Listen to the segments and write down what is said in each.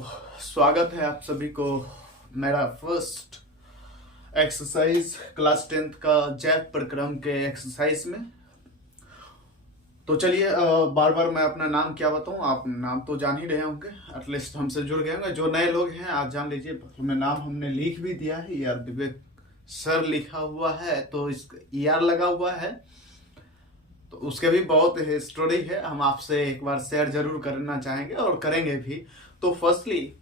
स्वागत है आप सभी को मेरा फर्स्ट एक्सरसाइज क्लास 10th का जैव प्रक्रम के एक्सरसाइज में। तो चलिए बार बार मैं अपना नाम क्या बताऊं, आप नाम तो जान ही रहे होंगे, एटलीस्ट हमसे जुड़ गए होंगे। जो नए लोग हैं आज जान लीजिए, नाम हमने लिख भी दिया है, यार विवेक सर लिखा हुआ है तो इस ER लगा हुआ है, तो उसके भी बहुत स्टोरी है, हम आपसे एक बार शेयर जरूर करना चाहेंगे और करेंगे भी। तो फर्स्टली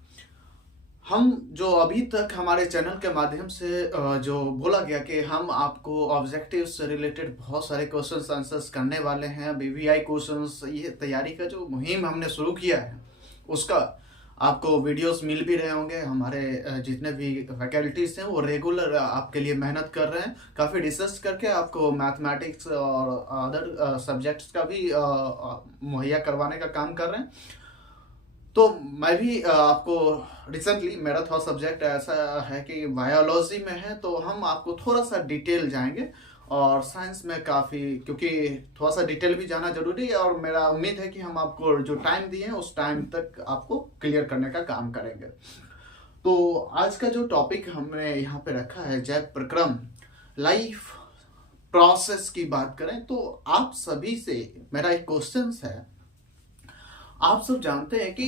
हम जो अभी तक हमारे चैनल के माध्यम से जो बोला गया कि हम आपको ऑब्जेक्टिव से रिलेटेड बहुत सारे क्वेश्चंस आंसर्स करने वाले हैं, BVI क्वेश्चंस, ये तैयारी का जो मुहिम हमने शुरू किया है उसका आपको वीडियोस मिल भी रहे होंगे। हमारे जितने भी फैकल्टीज हैं वो रेगुलर आपके लिए मेहनत कर रहे हैं, काफ़ी रिसर्च करके आपको मैथमेटिक्स और अदर सब्जेक्ट्स का भी मुहैया करवाने का काम कर रहे हैं। तो मैं भी आपको रिसेंटली, मेरा थोड़ा सब्जेक्ट ऐसा है कि बायोलॉजी में है, तो हम आपको थोड़ा सा डिटेल जाएंगे और साइंस में काफ़ी, क्योंकि थोड़ा सा डिटेल भी जाना जरूरी है और मेरा उम्मीद है कि हम आपको जो टाइम दिए हैं उस टाइम तक आपको क्लियर करने का काम करेंगे। तो आज का जो टॉपिक हमने यहाँ पे रखा है जैव प्रक्रम, लाइफ प्रोसेस की बात करें तो आप सभी से मेरा एक क्वेश्चन है। आप सब जानते हैं कि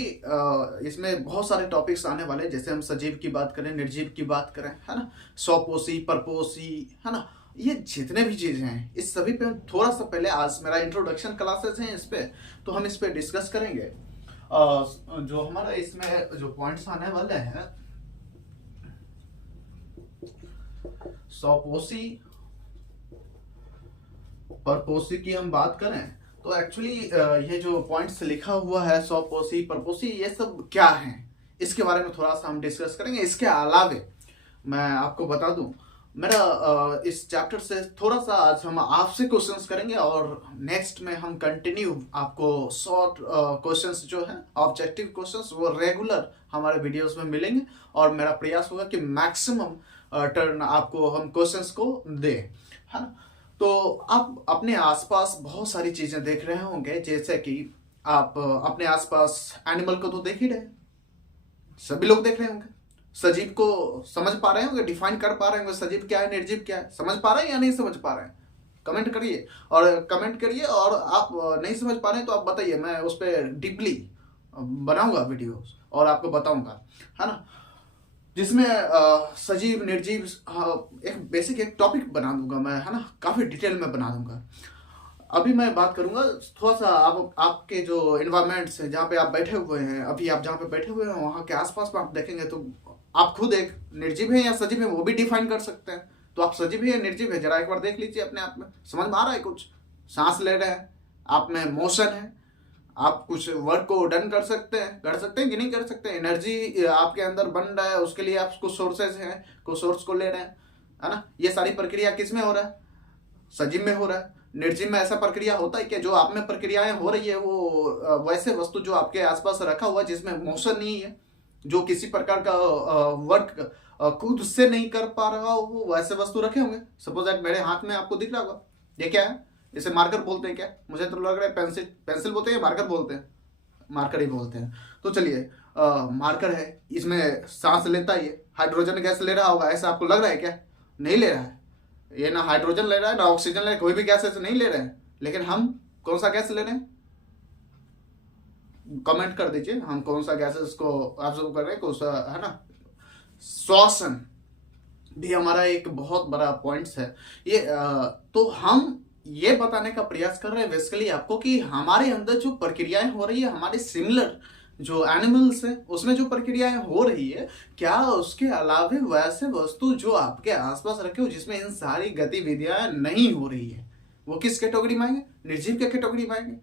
इसमें बहुत सारे टॉपिक्स आने वाले हैं, जैसे हम सजीव की बात करें, निर्जीव की बात करें, है ना, स्वपोषी, परपोषी, है ना, ये जितने भी चीजें हैं इस सभी पे हम थोड़ा सा पहले, आज मेरा इंट्रोडक्शन क्लासेस हैं इस पे, तो हम इस पे डिस्कस करेंगे। जो हमारा इसमें जो पॉइंट्स आने वाले हैं, स्वपोषी, परपोषी की हम बात करें तो एक्चुअली ये जो पॉइंट्स लिखा हुआ है स्वपोषी, परपोषी, ये सब क्या है इसके बारे में थोड़ा सा हम डिस्कस करेंगे। इसके अलावे मैं आपको बता दूं, मेरा इस चैप्टर से थोड़ा सा आज हम आपसे क्वेश्चंस करेंगे और नेक्स्ट में हम कंटिन्यू आपको शॉर्ट क्वेश्चंस जो है ऑब्जेक्टिव क्वेश्चंस वो रेगुलर हमारे वीडियोस में मिलेंगे और मेरा प्रयास होगा कि मैक्सिमम टर्न आपको हम क्वेश्चंस को दें, है ना। तो आप अपने आसपास बहुत सारी चीजें देख रहे होंगे, जैसे कि आप अपने आसपास एनिमल को तो देख ही रहे, सभी लोग देख रहे होंगे। सजीव को समझ पा रहे होंगे, डिफाइन कर पा रहे होंगे सजीव क्या है, निर्जीव क्या है, समझ पा रहे हैं या नहीं समझ पा रहे हैं? कमेंट करिए और आप नहीं समझ पा रहे हैं तो आप बताइए, मैं उस पर डीपली बनाऊंगा वीडियो और आपको बताऊंगा, है ना, जिसमें सजीव निर्जीव एक बेसिक एक टॉपिक बना दूंगा मैं, है ना, काफी डिटेल में बना दूंगा। अभी मैं बात करूंगा थोड़ा सा आपके जो इन्वायरमेंट्स है, जहाँ पे आप बैठे हुए हैं, अभी आप जहाँ पे बैठे हुए हैं वहाँ के आसपास में आप देखेंगे तो आप खुद एक निर्जीव है या सजीव है वो भी डिफाइन कर सकते हैं। तो आप सजीव है या निर्जीव है जरा एक बार देख लीजिए अपने आप में, समझ में आ रहा है कुछ? सांस ले रहे हैं, आप में मोशन है, आप कुछ वर्क को डन कर सकते हैं कि नहीं कर सकते? एनर्जी आपके अंदर बन रहा है, उसके लिए आप कुछ सोर्सेज हैं, कुछ सोर्स को ले रहे हैं, है ना। ये सारी प्रक्रिया किस में हो रहा है? सजीव में हो रहा है। निर्जीव में ऐसा प्रक्रिया होता है कि जो आप में प्रक्रियाएं हो रही है वो वैसे वस्तु जो आपके आसपास रखा हुआ है जिसमें मोशन नहीं है, जो किसी प्रकार का वर्क खुद से नहीं कर पा रहा हो, वो वैसे वस्तु रखे होंगे। सपोज दैट मेरे हाथ में आपको दिख रहा होगा, ये क्या है? इसे मार्कर बोलते हैं क्या? मुझे तो लग रहा है पेंसिल बोलते हैं, मार्कर बोलते हैं, मार्कर ही बोलते हैं। तो चलिए मार्कर है, इसमें सांस लेता है, ये हाइड्रोजन गैस ले रहा होगा, ऐसा आपको लग रहा है क्या? नहीं ले रहा है, ये ना हाइड्रोजन ले रहा है ना ऑक्सीजन ले रहा है, कोई भी गैस ऐसे नहीं ले रहे हैं। लेकिन हम कौन सा गैस ले रहे हैं? कमेंट कर दीजिए, हम कौन सा गैसेस को ऑब्जर्व कर रहे हैं, कौन सा, है ना। श्वसन भी हमारा एक बहुत बड़ा पॉइंट्स है ये। तो हम ये बताने का प्रयास कर रहे हैं बेसिकली आपको कि हमारे अंदर जो प्रक्रियाएं हो रही है, हमारे सिमिलर जो एनिमल्स है उसमें जो प्रक्रियाएं हो रही है, क्या उसके अलावे वैसे वस्तु जो आपके आसपास रखे हो जिसमें इन सारी गतिविधियां नहीं हो रही है, वो किस कैटेगरी में आएंगे? निर्जीव के कैटेगरी में आएंगे।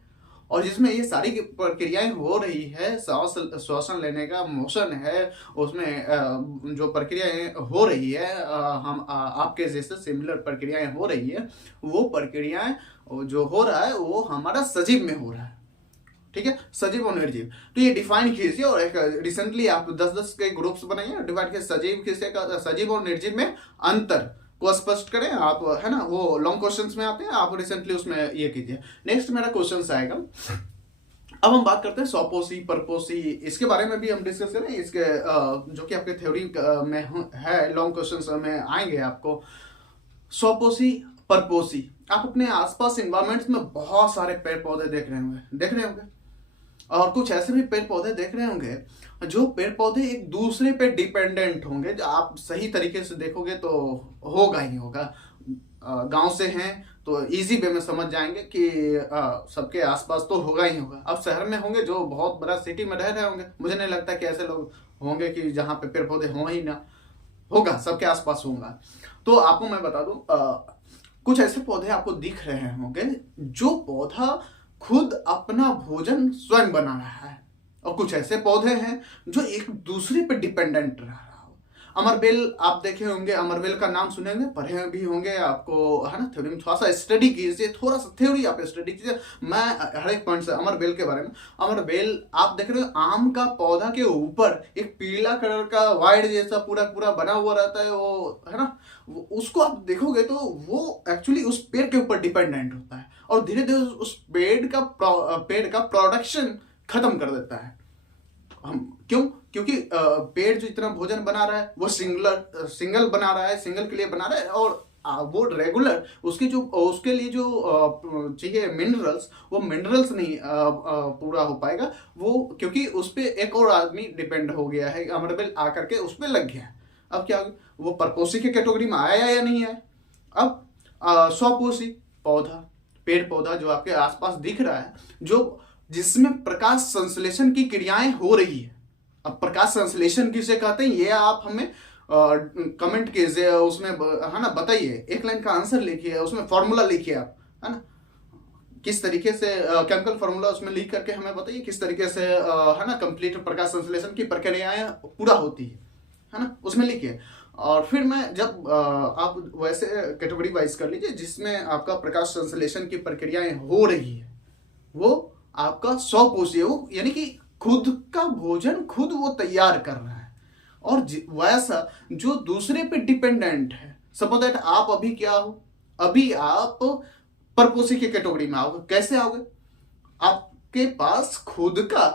और जिसमें ये सारी प्रक्रियाएं हो रही है, श्वसन लेने का मोशन है, उसमें जो प्रक्रियाएं हो रही है, हम आपके जैसे सिमिलर प्रक्रियाएं हो रही है, वो प्रक्रियाएं जो हो रहा है वो हमारा सजीव में हो रहा है, ठीक है, सजीव और निर्जीव। तो ये डिफाइन कीजिए और एक रिसेंटली आप 10-10 के ग्रुप्स बनाइए, डिवाइड के सजीव किससे का, सजीव और निर्जीव में अंतर को स्पष्ट करें आप, है ना। वो लॉन्ग क्वेश्चंस में आते हैं, आप रिसेंटली उसमें ये कीजिए। नेक्स्ट मेरा क्वेश्चन आएगा, अब हम बात करते हैं सौपोसी परपोसी, इसके बारे में भी हम डिस्कस करें। इसके जो कि आपके थ्योरी में है, लॉन्ग क्वेश्चन में आएंगे आपको। सौपोसी परपोसी, आप अपने आसपास इन्वायरमेंट्स में बहुत सारे पेड़ पौधे देख रहे होंगे और कुछ ऐसे भी पेड़ पौधे देख रहे होंगे जो पेड़ पौधे एक दूसरे पे डिपेंडेंट होंगे। जो आप सही तरीके से देखोगे तो होगा ही होगा। गांव से हैं तो इजी वे में समझ जाएंगे कि सबके आसपास तो होगा ही होगा। अब शहर में होंगे जो बहुत बड़ा सिटी में रह रहे होंगे, मुझे नहीं लगता कि ऐसे लोग होंगे कि जहाँ पे पेड़ पौधे हों ही ना, होगा, सबके आसपास होगा। तो आपको मैं बता दूं, कुछ ऐसे पौधे आपको दिख रहे होंगे जो पौधा खुद अपना भोजन स्वयं बना रहा है, और कुछ ऐसे पौधे हैं जो एक दूसरे पे डिपेंडेंट रह रहा हो। अमरबेल आप देखे होंगे, अमरबेल का नाम सुने होंगे, पढ़े भी होंगे आपको, है ना। थ्योरी में थोड़ा सा स्टडी कीजिए, थोड़ा सा थ्योरी आप स्टडी कीजिए। मैं हर एक पॉइंट से अमरबेल के बारे में, अमरबेल आप देख रहे हो आम का पौधा के ऊपर एक पीला कलर का वाइट जैसा पूरा पूरा बना हुआ रहता है, वो है ना, उसको आप देखोगे तो वो एक्चुअली उस पेड़ के ऊपर डिपेंडेंट होता है और धीरे धीरे उस पेड़ का प्रोडक्शन खत्म कर देता है। हम क्यों? क्योंकि पेड़ जो इतना भोजन बना रहा है वो सिंगल बना रहा है, सिंगल के लिए बना रहा है, और वो रेगुलर उसके लिए जो चाहिए मिनरल्स, वो मिनरल्स नहीं पूरा हो पाएगा वो, क्योंकि उस पर एक और आदमी डिपेंड हो गया है, अमरबेल आकर के उस पर लग गया। अब क्या वो परपोसी के कैटेगरी में आया या नहीं है? अब स्वपोषी पौधा, पेड़ पौधा जो आपके आसपास दिख रहा है, जो जिसमें प्रकाश संश्लेषण की क्रियाएं हो रही है। अब प्रकाश संश्लेषण किसे कहते हैं ये आप हमें कमेंट कीजिए, उसमें है ना बताइए, एक लाइन का आंसर लिखिए, उसमें फॉर्मूला लिखिए आप, है ना, किस तरीके से केमिकल फार्मूला उसमें लिख करके हमें बताइए किस तरीके से है ना कंप्लीट प्रकाश संश्लेषण की प्रक्रियाएं पूरा होती है ना, उसमें लिखिए। और फिर मैं जब आप वैसे कैटेगरी वाइज कर लीजिए जिसमें आपका प्रकाश संश्लेषण की प्रक्रियाएं हो रही है, वो आपका स्वपोषी है, वो यानी कि खुद का भोजन खुद वो तैयार कर रहा है। और वैसा जो दूसरे पे डिपेंडेंट है, सपोज दैट आप अभी क्या हो, अभी आप परपोषी की कैटेगरी में आओगे। कैसे आओगे? आपके पास खुद का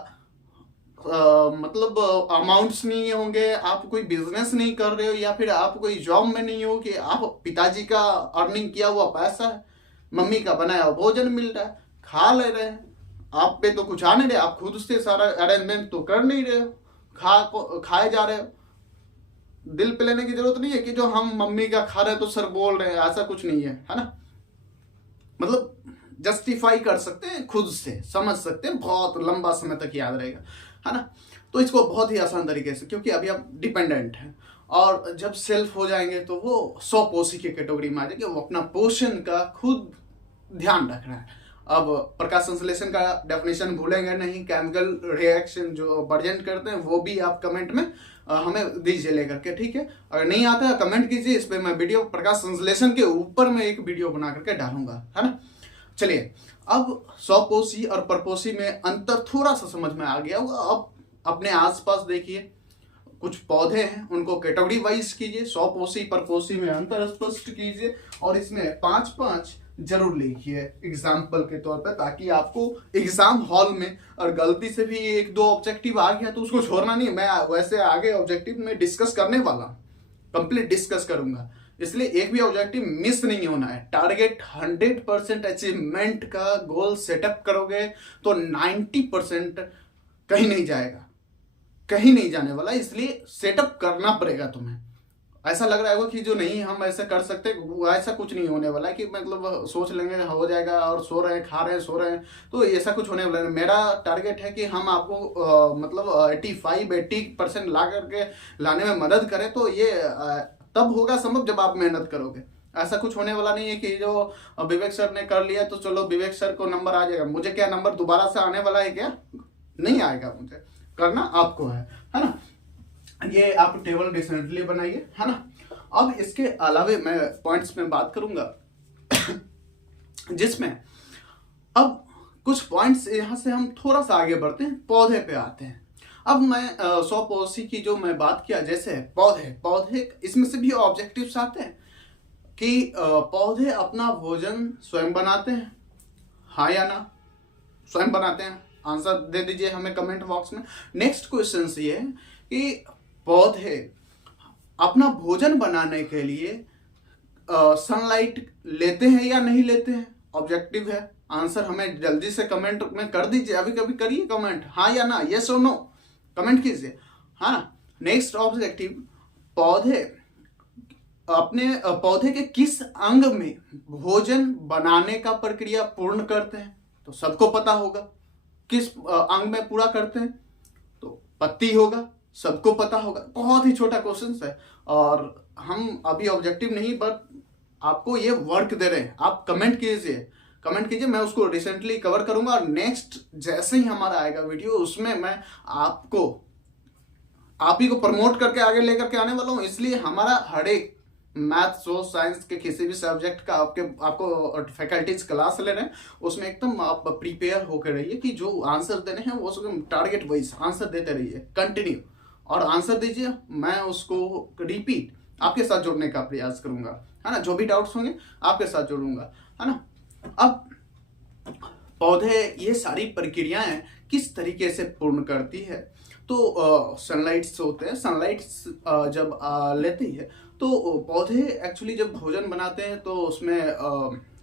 मतलब अमाउंट्स नहीं होंगे, आप कोई बिजनेस नहीं कर रहे हो, या फिर आप कोई जॉब में नहीं हो कि आप पिताजी का अर्निंग किया हुआ पैसा है, मम्मी का बनाया हुआ भोजन मिल रहा है, खा ले रहे हैं, आप पे तो कुछ आ नहीं रहे, आप खुद से सारा अरेंजमेंट तो कर नहीं रहे हो, खाए जा रहे हो। दिल पे लेने की जरूरत नहीं है कि जो हम मम्मी का खा रहे हैं तो सर बोल रहे हैं, ऐसा कुछ नहीं है ना। मतलब जस्टिफाई कर सकते हैं, खुद से समझ सकते हैं, बहुत लंबा समय तक याद रहेगा, है ना। तो इसको बहुत ही आसान तरीके से, क्योंकि अभी आप डिपेंडेंट हैं, और जब सेल्फ हो जाएंगे तो वो स्वपोषी की कैटेगरी में आ जाएंगे, वो अपना पोषण का खुद ध्यान रख रहा है। अब प्रकाश संश्लेषण का डेफिनेशन भूलेंगे नहीं, केमिकल रिएक्शन जो प्रेजेंट करते हैं वो भी आप कमेंट में हमें दीजिए लेकर के, ठीक है। अगर नहीं आता है कमेंट कीजिए, इस पे मैं वीडियो प्रकाश संश्लेषण के ऊपर में एक वीडियो बना करके डालूंगा, है ना। चलिए, अब स्वपोषी और परपोषी में अंतर थोड़ा सा समझ में आ गया होगा। अब अपने आसपास देखिए, कुछ पौधे हैं उनको कैटेगरी वाइज कीजिए, स्वपोषी परपोषी में अंतर स्पष्ट कीजिए, और इसमें 5-5 जरूर लिखिए एग्जाम्पल के तौर पर, ताकि आपको एग्जाम हॉल में और गलती से भी 1-2 ऑब्जेक्टिव आ गया तो उसको छोड़ना नहीं। मैं वैसे आगे ऑब्जेक्टिव में डिस्कस करने वाला, कंप्लीट डिस्कस करूंगा, इसलिए एक भी ऑब्जेक्टिव मिस नहीं होना है। टारगेट 100% अचीवमेंट का गोल सेटअप करोगे तो 90% कहीं नहीं जाएगा, कहीं नहीं जाने वाला, इसलिए सेटअप करना पड़ेगा तुम्हें। ऐसा लग रहा है कि जो नहीं हम ऐसा कर सकते, ऐसा कुछ नहीं होने वाला है कि मतलब सोच लेंगे हो जाएगा और सो रहे हैं, खा रहे हैं, सो रहे हैं, तो ऐसा कुछ होने वाला है। मेरा टारगेट है कि हम आपको मतलब 85-80% ला करके लाने में मदद करें, तो ये तब होगा संभव जब आप मेहनत करोगे। ऐसा कुछ होने वाला नहीं है कि जो विवेक सर ने कर लिया तो चलो विवेक सर को नंबर आ जाएगा, मुझे क्या नंबर दोबारा से आने वाला है क्या? नहीं आएगा, मुझे करना आपको है ना। ये आप टेबल डिसेंटली बनाइए, है ना। अब इसके अलावे मैं पॉइंट्स में बात करूंगा जिसमें अब कुछ पॉइंट्स यहां से हम थोड़ा सा आगे बढ़ते हैं, पौधे पे आते हैं। अब मैं स्वपोषी की जो मैं बात किया, जैसे पौधे इसमें से भी ऑब्जेक्टिव्स आते हैं कि पौधे अपना भोजन स्वयं बनाते हैं, हाँ या ना? स्वयं बनाते हैं, आंसर दे दीजिए हमें कमेंट बॉक्स में। नेक्स्ट क्वेश्चन ये है कि पौधे अपना भोजन बनाने के लिए सनलाइट लेते हैं या नहीं लेते हैं? ऑब्जेक्टिव है, आंसर हमें जल्दी से कमेंट में कर दीजिए, अभी कभी करिए कमेंट, हाँ या ना, यस और नो कमेंट कीजिए, हाँ ना। नेक्स्ट ऑब्जेक्टिव, पौधे अपने पौधे के किस अंग में भोजन बनाने का प्रक्रिया पूर्ण करते हैं? तो सबको पता होगा किस अंग में पूरा करते हैं, तो पत्ती होगा, सबको पता होगा। बहुत ही छोटा क्वेश्चन है और हम अभी ऑब्जेक्टिव नहीं पर आपको ये वर्क दे रहे हैं। आप कमेंट कीजिए, मैं उसको रिसेंटली कवर करूंगा और नेक्स्ट जैसे ही हमारा आएगा वीडियो उसमें मैं आप ही को प्रमोट करके आगे लेकर के आने वाला हूं। इसलिए हमारा हर एक मैथ्स हो, साइंस के किसी भी सब्जेक्ट का आपको फैकल्टीज क्लास ले रहे हैं उसमें एकदम आप प्रिपेयर होकर रहिए कि जो आंसर देने हैं वो टारगेट वाइज आंसर देते रहिए, कंटिन्यू और आंसर दीजिए। मैं उसको रिपीट आपके साथ जोड़ने का प्रयास करूंगा, है ना। जो भी डाउट्स होंगे आपके साथ जोड़ूंगा, है ना। अब पौधे ये सारी प्रक्रियाएं किस तरीके से पूर्ण करती है? तो सनलाइट्स होते हैं, सनलाइट्स जब लेती है तो पौधे एक्चुअली जब भोजन बनाते हैं तो उसमें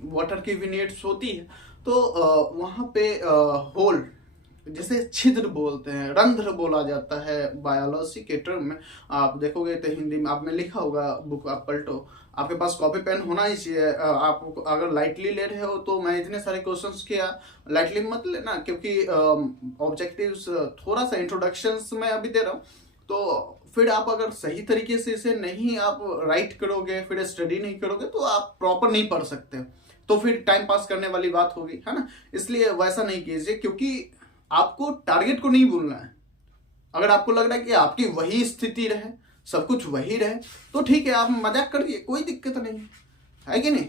वाटर की भी नीड्स होती है। तो वहाँ पे होल, जैसे छिद्र बोलते हैं, रंध्र बोला जाता है बायोलॉजी के टर्म में। आप देखोगे तो हिंदी में आपने लिखा होगा, बुक आप पलटो, आपके पास कॉपी पेन होना ही चाहिए। आप अगर लाइटली ले रहे हो तो मैं इतने सारे क्वेश्चंस किया, लाइटली मत लेना क्योंकि ऑब्जेक्टिव्स थोड़ा सा इंट्रोडक्शंस में अभी दे रहा हूँ। तो फिर आप अगर सही तरीके से इसे नहीं आप राइट करोगे, फिर स्टडी नहीं करोगे तो आप प्रॉपर नहीं पढ़ सकते, तो फिर टाइम पास करने वाली बात होगी, है ना। इसलिए वैसा नहीं कीजिए क्योंकि आपको टारगेट को नहीं भूलना है। अगर आपको लग रहा है कि आपकी वही स्थिति रहे, सब कुछ वही रहे, तो ठीक है, आप मजाक करिए, कोई दिक्कत नहीं है कि नहीं।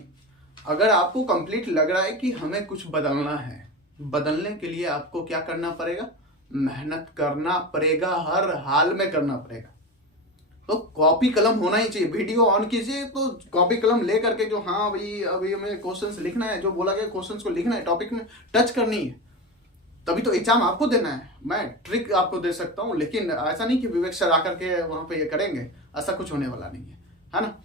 अगर आपको कंप्लीट लग रहा है कि हमें कुछ बदलना है, बदलने के लिए आपको क्या करना पड़ेगा? मेहनत करना पड़ेगा, हर हाल में करना पड़ेगा। तो कॉपी कलम होना ही चाहिए। वीडियो ऑन कीजिए तो कॉपी कलम ले करके जो हाँ भाई अभी हमें क्वेश्चंस लिखना है, जो बोला गया क्वेश्चंस को लिखना है, टॉपिक में टच करनी है, तभी तो एग्जाम आपको देना है। मैं ट्रिक आपको दे सकता हूँ लेकिन ऐसा नहीं कि विवेक सर आकर के वहां पे ये करेंगे, ऐसा कुछ होने वाला नहीं है ना।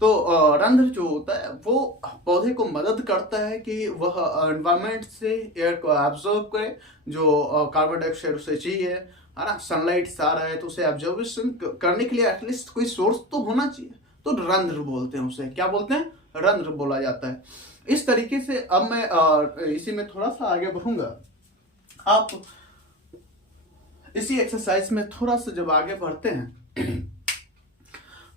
तो रंध्र जो होता है वो पौधे को मदद करता है कि वह एनवायरमेंट से एयर को एब्जॉर्ब करे, जो कार्बन डाइऑक्साइड उसे चाहिए, है ना। सनलाइट आ रहा है तो उसे एब्जॉर्बेशन करने के लिए एटलीस्ट कोई सोर्स तो होना चाहिए, तो रंध्र बोलते हैं उसे। क्या बोलते हैं? रंध्र बोला जाता है। इस तरीके से अब मैं इसी में थोड़ा सा आगे बढ़ूंगा। आप इसी एक्सरसाइज में थोड़ा सा जब आगे बढ़ते हैं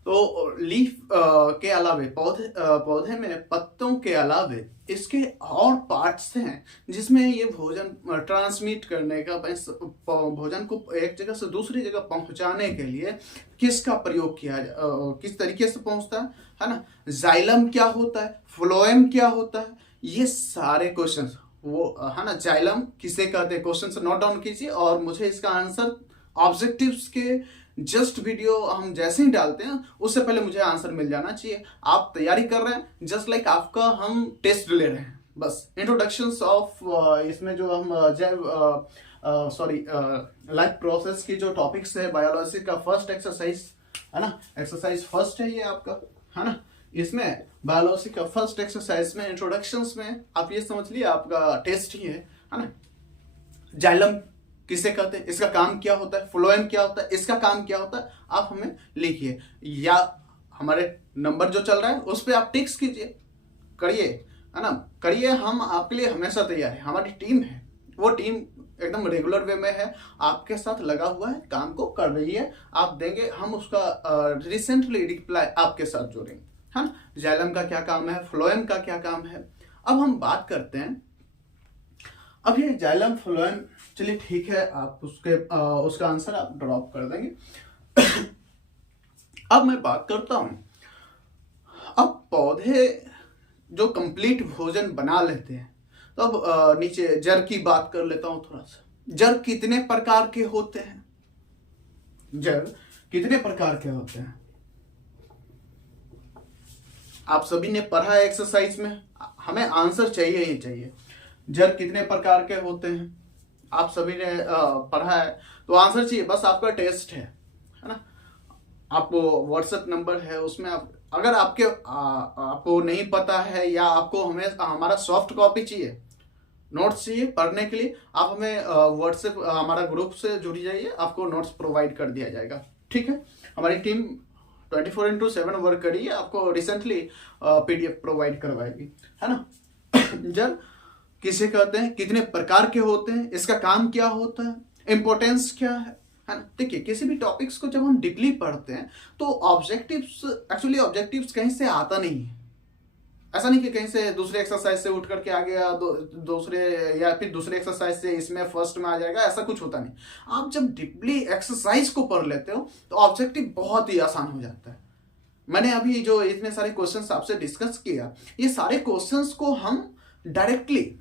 तो लीफ के अलावे पौधे में पत्तों के अलावे इसके और पार्ट्स हैं जिसमें ये भोजन ट्रांसमिट करने का, भोजन को एक जगह से दूसरी जगह पहुंचाने के लिए किसका प्रयोग किया, किस तरीके से पहुंचता है ना। जाइलम क्या होता है, फ्लोएम क्या होता है, ये सारे क्वेश्चंस वो, है ना। जाइलम किसे कहते हैं, क्वेश्चन से नोट डाउन कीजिए और मुझे इसका आंसर ऑब्जेक्टिव्स के जस्ट वीडियो हम जैसे ही डालते हैं उससे पहले मुझे आंसर मिल जाना चाहिए। आप तैयारी कर रहे हैं जस्ट लाइक आपका हम टेस्ट ले रहे हैं, बस इंट्रोडक्शंस ऑफ इसमें जो हम लाइफ प्रोसेस की जो टॉपिक्स है बायोलॉजी का फर्स्ट एक्सरसाइज, है ना। एक्सरसाइज फर्स्ट है ये आपका, है ना। इसमें बायोलॉजी का फर्स्ट एक्सरसाइज में इंट्रोडक्शंस में आप ये समझ लिए आपका टेस्ट ही है ना। जाइलम किसे कहते हैं, इसका काम क्या होता है, फ्लोएम क्या होता है, इसका काम क्या होता है, आप हमें लिखिए या हमारे नंबर जो चल रहा है उस पर आप टिक्स कीजिए, करिए, है ना, करिए। हम आपके लिए हमेशा तैयार है, हमारी टीम है, वो टीम एकदम रेगुलर वे में है, आपके साथ लगा हुआ है, काम को कर रही है, आप देंगे, हम उसका रिसेंटली रिप्लाई आपके साथ जोड़ेंगे, है ना। जाइलम का क्या काम है, फ्लोएम का क्या काम है। अब हम बात करते हैं, अब ये जाइलम फ्लोएम, चलिए ठीक है, आप उसका आंसर आप ड्रॉप कर देंगे। अब मैं बात करता हूं, अब पौधे जो कंप्लीट भोजन बना लेते हैं तो अब नीचे जर की बात कर लेता हूं थोड़ा सा। जर कितने प्रकार के होते हैं? जर कितने प्रकार के होते हैं? आप सभी ने पढ़ा है एक्सरसाइज में, हमें आंसर चाहिए ही चाहिए। जर कितने प्रकार के होते हैं? आप सभी ने पढ़ा है, तो आंसर चाहिए, बस आपका टेस्ट है ना। आपको व्हाट्सएप नंबर है, उसमें आप अगर आपको नहीं पता है या आपको हमें हमारा सॉफ्ट कॉपी चाहिए, नोट्स चाहिए पढ़ने के लिए, आप हमें व्हाट्सएप हमारा ग्रुप से जुड़ जाइए, आपको नोट्स प्रोवाइड कर दिया जाएगा। ठीक है, हमारी टीम 24/7 वर्क करिए, आपको रिसेंटली PDF प्रोवाइड करवाएगी, है ना। जब किसे कहते हैं, कितने प्रकार के होते हैं, इसका काम क्या होता है, इंपॉर्टेंस क्या है ना। देखिए, किसी भी टॉपिक्स को जब हम डीपली पढ़ते हैं तो ऑब्जेक्टिव्स कहीं से आता नहीं है। ऐसा नहीं कि कहीं से दूसरे एक्सरसाइज से उठ करके आ गया, दूसरे या फिर दूसरे एक्सरसाइज से इसमें फर्स्ट में आ जाएगा, ऐसा कुछ होता नहीं। आप जब डीपली एक्सरसाइज को पढ़ लेते हो तो ऑब्जेक्टिव बहुत ही आसान हो जाता है। मैंने अभी जो इतने सारे क्वेश्चंस आपसे डिस्कस किया, ये सारे क्वेश्चंस को हम डायरेक्टली,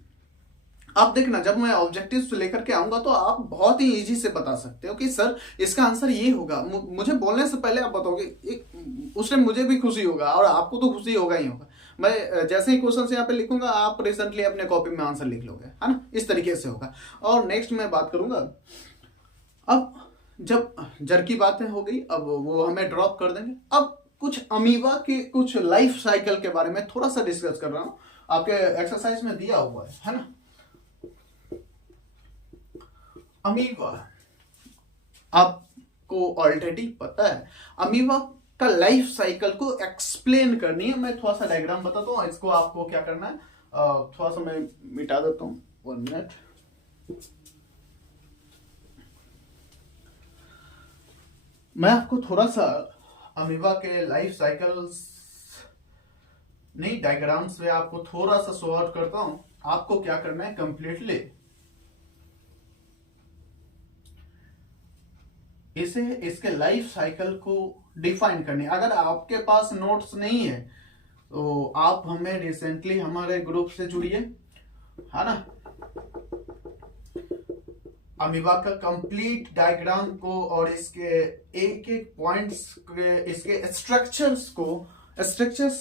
आप देखना, जब मैं ऑब्जेक्टिव्स लेकर के आऊंगा तो आप बहुत ही इजी से बता सकते हो कि सर इसका आंसर ये होगा। मुझे बोलने से पहले आप बताओगे, उस टाइम मुझे भी खुशी होगा और आपको तो खुशी होगा ही होगा। मैं जैसे ही क्वेश्चन यहाँ पे लिखूंगा, आप रिसेंटली अपने कॉपी में आंसर लिख लोगे, है ना, इस तरीके से होगा। और नेक्स्ट मैं बात करूंगा, अब जब जर की बातें हो गई, अब वो हमें ड्रॉप कर देंगे। अब कुछ अमीबा के कुछ लाइफ साइकिल के बारे में थोड़ा सा डिस्कस कर रहा हूँ, आपके एक्सरसाइज में दिया हुआ है ना। अमीबा, आपको ऑलरेडी पता है, अमीबा का लाइफ साइकिल को एक्सप्लेन करनी है। मैं थोड़ा सा डायग्राम बताता हूँ, इसको आपको क्या करना है, थोड़ा सा मैं मिटा देता हूँ, 1 मिनट। मैं आपको थोड़ा सा अमीबा के लाइफ साइकिल्स नहीं, डायग्राम्स में आपको थोड़ा सा शो आउट करता हूं। आपको क्या करना है, कंप्लीटली इसके लाइफ साइकिल को डिफाइन करनी है। अगर आपके पास नोट्स नहीं है तो आप हमें रिसेंटली हमारे ग्रुप से जुड़िए, है ना। अमीबा का कंप्लीट डायग्राम को और इसके एक एक पॉइंट्स के, इसके स्ट्रक्चर्स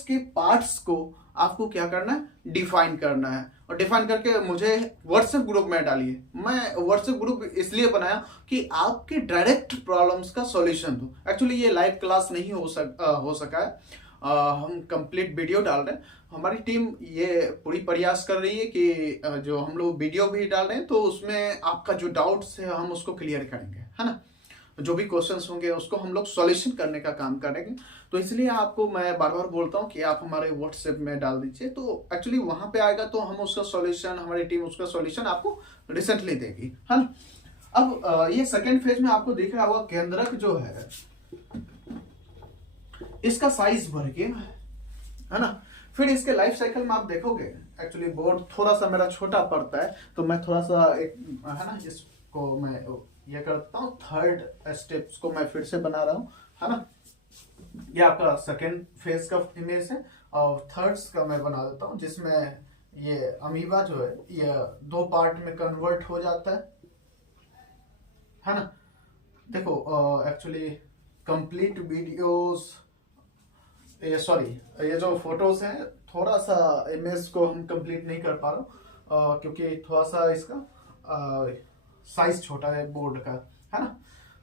के पार्ट्स को आपको क्या करना है, डिफाइन करना है। और डिफाइन करके मुझे व्हाट्सएप ग्रुप में डालिए। मैं व्हाट्सएप ग्रुप इसलिए बनाया कि आपके डायरेक्ट प्रॉब्लम्स का सॉल्यूशन दो। एक्चुअली ये लाइव क्लास नहीं हो सका है, हम कंप्लीट वीडियो डाल रहे हैं। हमारी टीम ये पूरी प्रयास कर रही है कि जो हम लोग वीडियो भी डाल रहे हैं तो उसमें आपका जो डाउट्स है हम उसको क्लियर करेंगे, है ना। जो भी क्वेश्चंस होंगे उसको हम लोग सॉल्यूशन करने का काम करेंगे। तो इसलिए आपको मैं बार बार बोलता हूँ कि आप हमारे व्हाट्सएप में डाल दीजिए, तो एक्चुअली वहां पे आएगा तो हम उसका सॉल्यूशन, हमारी टीम उसका सॉल्यूशन आपको रिसेंटली देगी, है ना। अब ये सेकेंड फेज में आपको दिख रहा होगा, केंद्रक जो है इसका साइज भर के है ना। फिर इसके लाइफ साइकिल में आप देखोगे, एक्चुअली बोर्ड थोड़ा सा मेरा छोटा पड़ता है तो मैं थोड़ा सा एक, है ना, इसको मैं ये करता हूँ, थर्ड स्टेप्स को मैं फिर से बना रहा हूँ, है ना। ये आपका सेकेंड फेज का इमेज है और थर्ड्स का मैं बना देता हूँ, जिसमें ये अमीबा जो है ये 2 पार्ट में कन्वर्ट हो जाता है ना। देखो एक्चुअली कंप्लीट वीडियोस, ये जो फोटोज हैं, थोड़ा सा इमेज को हम कंप्लीट नहीं कर पा रहा क्योंकि थोड़ा सा इसका साइज छोटा है बोर्ड का, है ना।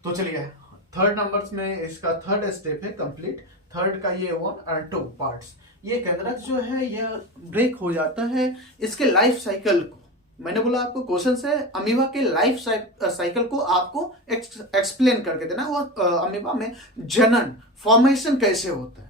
तो चलिए, थर्ड नंबर्स में इसका थर्ड स्टेप है कंप्लीट। थर्ड का ये 1 और 2 पार्ट्स, ये केंद्रक जो है ये ब्रेक हो जाता है इसके लाइफ साइकिल को। मैंने बोला आपको क्वेश्चन है, अमीबा के लाइफ साइकिल को आपको एक्सप्लेन करके देना। वो अमीबा में जनन फॉर्मेशन कैसे होता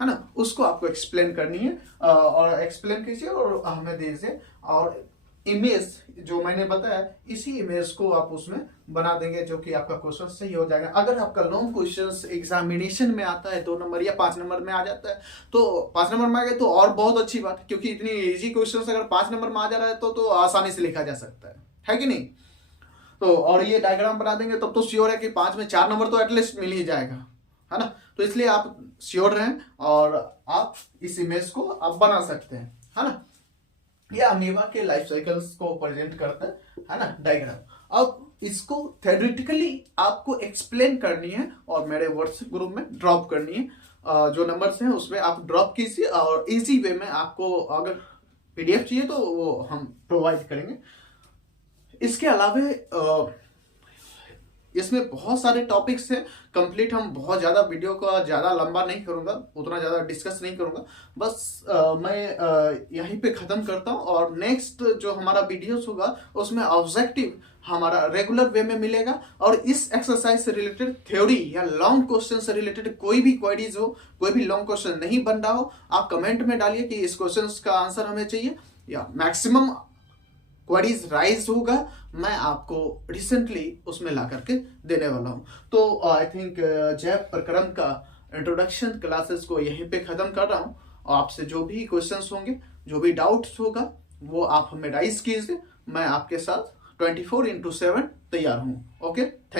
है ना, उसको आपको एक्सप्लेन करनी है और एक्सप्लेन कीजिए और हमें दीजिए। और इमेज जो मैंने बताया, इसी इमेज को आप उसमें बना देंगे, जो कि आपका क्वेश्चन सही हो जाएगा। अगर आपका लॉन्ग क्वेश्चन एग्जामिनेशन में आता है 2 नंबर या 5 नंबर में आ जाता है, तो 5 नंबर में आ गए तो और बहुत अच्छी बात है, क्योंकि इतनी इजी क्वेश्चन अगर 5 नंबर में आ जा रहा है तो आसानी से लिखा जा सकता है कि नहीं। तो और ये डायग्राम बना देंगे तब तो श्योर है कि 5 में 4 नंबर तो एटलीस्ट मिल ही जाएगा, है ना। तो इसलिए आप श्योर रहें और आप इस इमेज को आप बना सकते हैं, है ना। ये अमीबा के लाइफ साइकिल्स को प्रेजेंट करता है ना, डायग्राम। अब इसको थ्योरेटिकली आपको एक्सप्लेन करनी है और मेरे व्हाट्सएप ग्रुप में ड्रॉप करनी है। जो नंबर्स हैं उसमें आप ड्रॉप कीजिए और इजी वे में आपको अगर PDF चाहिए तो वो हम प्रोवाइड करेंगे। इसके अलावा इसमें बहुत सारे टॉपिक्स हैं कंप्लीट। हम बहुत ज़्यादा वीडियो का ज़्यादा लंबा नहीं करूँगा, उतना ज़्यादा डिस्कस नहीं करूँगा। बस मैं यहीं पे ख़त्म करता हूँ और नेक्स्ट जो हमारा वीडियोस होगा उसमें ऑब्जेक्टिव हमारा रेगुलर वे में मिलेगा। और इस एक्सरसाइज से रिलेटेड थ्योरी या लॉन्ग क्वेश्चन से रिलेटेड कोई भी क्वेरीज हो, कोई भी लॉन्ग क्वेश्चन नहीं बन रहा हो, आप कमेंट में डालिए कि इस क्वेश्चन का आंसर हमें चाहिए, या मैक्सिमम क्वेरीज राइज होगा मैं आपको रिसेंटली उसमें ला करके देने वाला हूं। तो आई थिंक जय प्रकरण का इंट्रोडक्शन क्लासेस को यहीं पे खत्म कर रहा हूं। और आपसे जो भी क्वेश्चंस होंगे, जो भी डाउट्स होगा, वो आप हमें राइज कीजिए। मैं आपके साथ 24/7 तैयार हूं। Okay, thank